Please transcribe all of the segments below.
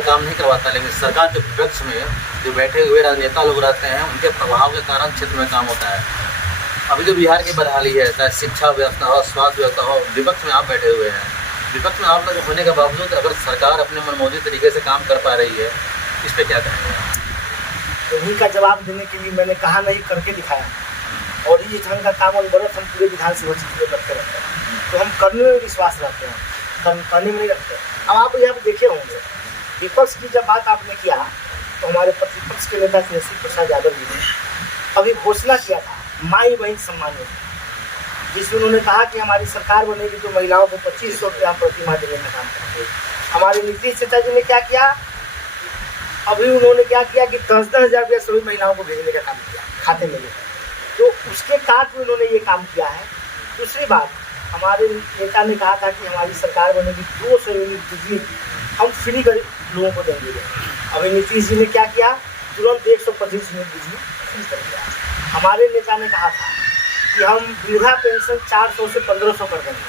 सरकार काम नहीं करवाता, लेकिन सरकार के विपक्ष में जो बैठे हुए राजनेता लोग रहते हैं उनके प्रभाव के कारण क्षेत्र में काम होता है। अभी जो बिहार की बदहाली है, चाहे शिक्षा व्यवस्था हो, स्वास्थ्य व्यवस्था हो, विपक्ष में आप बैठे हुए हैं। विपक्ष में आप लोग होने के बावजूद अगर सरकार अपने मनमौजी तरीके से काम कर पा रही है, इस पर क्या कहेंगे? उन्हीं का जवाब देने के लिए मैंने कहा नहीं, करके दिखाया। और ये ढंग का काम और बरस हम पूरे विधानसभा क्षेत्र में करते रहते हैं, तो हम करने में विश्वास रखते हैं, करने में नहीं रखते। अब आप यहाँ पे देखे होंगे, विपक्ष की जब बात आपने किया तो हमारे प्रतिपक्ष के नेता तेजस्वी प्रसाद यादव जी ने अभी घोषणा किया था माई बहन सम्मान योजना, जिसमें उन्होंने कहा कि हमारी सरकार बनेगी तो महिलाओं को 2500 रुपया प्रति माह देने का काम करेंगे। हमारे नीतीश चाचा जी ने क्या किया, अभी उन्होंने क्या किया कि 10-10 हज़ार रुपया सभी महिलाओं को भेजने का काम किया खाते में, तो उसके काट में उन्होंने ये काम किया है। दूसरी बात, हमारे नेता ने कहा था कि हमारी सरकार बनेगी 200 यूनिट बिजली हम फ्री गरीब लोगों को देंगे। अभी नीतीश जी ने क्या किया, तुरंत 125 यूनिट बिजली फ्री कर दिया। हमारे नेता ने कहा था कि हम वृद्धा पेंशन 400 से 1500 कर देंगे।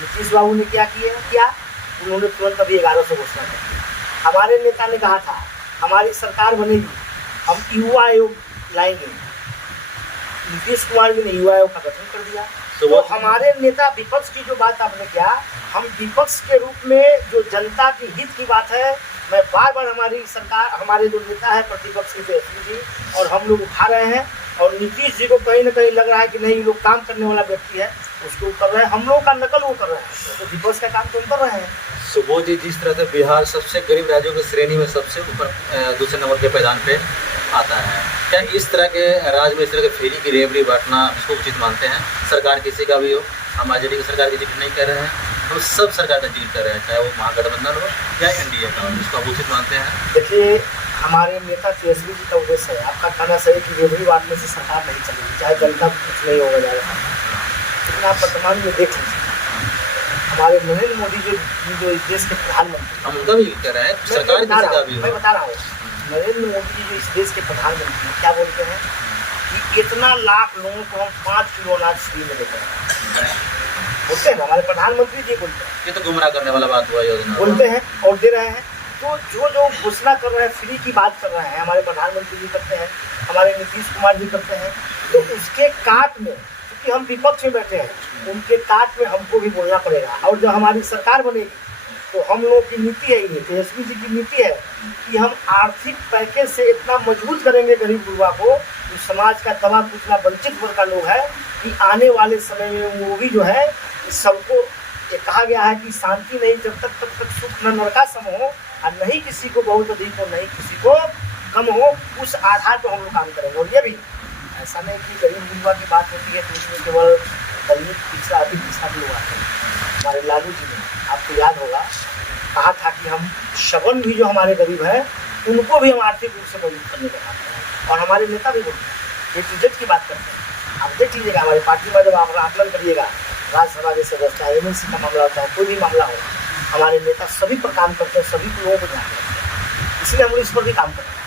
नीतीश बाबू ने क्या किया, उन्होंने तुरंत अभी 1100 घोषणा कर दिया। हमारे नेता ने कहा था हमारी सरकार बनेगी हम युवा आयोग लाएंगे, नीतीश कुमार जी ने युवा आयोग का गठन कर दिया। तो हमारे नेता विपक्ष की जो बात आपने किया, हम विपक्ष के रूप में जो जनता की हित की बात है, मैं बार बार हमारी सरकार, हमारे जो नेता है प्रतिपक्ष के तेजस्वी जी और हम लोग उठा रहे हैं, और नीतीश जी को कहीं ना कहीं लग रहा है कि नहीं लोग काम करने वाला व्यक्ति है, उसको कर रहे हैं, हम लोगों का नकल वो कर रहे हैं, तो विपक्ष का काम तो हम कर रहे हैं। सुबोध जी, जिस तरह से बिहार सबसे गरीब राज्यों की श्रेणी में सबसे ऊपर दूसरे नंबर के पैदान पे आता है, क्या इस तरह के राज्य में इस तरह के फ्री की रेवड़ी बांटना इसको उचित मानते हैं? सरकार किसी का भी हो, हम आरजेडी की सरकार की जिक्र नहीं कर रहे हैं, हम सब सरकार का जिक्र कर रहे हैं, चाहे वो महागठबंधन हो या एनडीए का, इसको आप उचित मानते हैं? देखिए, हमारे नेता तेजस्वी जी का उद्देश्य है, आपका कहना सही कि रेवड़ी बांटने से सरकार नहीं चलेगी, चाहे जनता को कुछ नहीं होगा जाएगा। लेकिन आप वर्तमान में देख लीजिए, हमारे नरेंद्र मोदी जो इस देश के प्रधानमंत्री, हम उनका भी कह रहे हैं, सरकार किसी का भी हो, मैं बता रहा हूँ, नरेंद्र मोदी जी जो इस देश के प्रधानमंत्री क्या बोलते हैं कि इतना लाख लोगों को हम 5 किलो अनाज फ्री में देते हैं, बोलते हैं, हमारे प्रधानमंत्री जी बोलते हैं। ये तो गुमराह करने वाला बात हुआ, योजना बोलते हैं और दे रहे हैं। तो जो घोषणा कर रहे हैं, फ्री की बात कर रहे हैं, हमारे प्रधानमंत्री जी करते हैं, हमारे नीतीश कुमार जी करते हैं, तो उसके काट में, क्योंकि हम विपक्ष में बैठे हैं, उनके काट में हमको भी बोलना पड़ेगा। और जब हमारी सरकार बनेगी तो हम लोगों की नीति है, ये तेजस्वी जी की नीति है कि हम आर्थिक पैकेज से इतना मजबूत करेंगे गरीब युवा को, जो समाज का दबा कुचला वंचित वर्ग का लोग है, कि आने वाले समय में वो भी जो है सबको, ये कहा गया है कि शांति नहीं जब तक सुख न नरका सम हो, और नहीं किसी को बहुत अधिक हो, नहीं किसी को कम हो, उस आधार पर हम लोग काम करेंगे। और ये भी ऐसा नहीं कि गरीब युवा की बात होती है तो उसमें केवल दलित पिछड़ा अति पिछड़ा लोग आते हैं। हमारे लालू जी ने, आपको याद होगा, कहा था कि हम शवन भी जो हमारे गरीब हैं उनको भी हम आर्थिक रूप से मजबूत करने का काम करें। और हमारे नेता भी बोलते हैं, एक इज्जत की बात करते हैं। आप देख लीजिएगा हमारी पार्टी में जब आप आकलन करिएगा, राज्यसभा जैसे व्यवस्था, एमएनसी का मामला होता है, कोई भी मामला हो, हमारे नेता सभी पर काम करते हैं, सभी लोगों को ध्यान रखते हैं, इसलिए हम इस पर भी काम करते हैं।